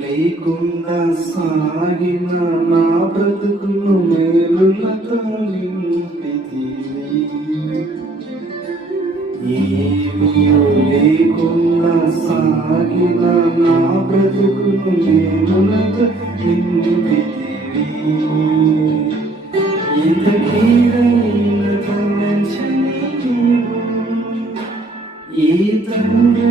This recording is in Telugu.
లేకుండా సాగిన నా బ్రతుకును మేలులతో నింపితివి ఏమీయూ లేకుండా సాగిన నా బ్రతుకును మేలులతో నింపితివి ఈ తండ్రి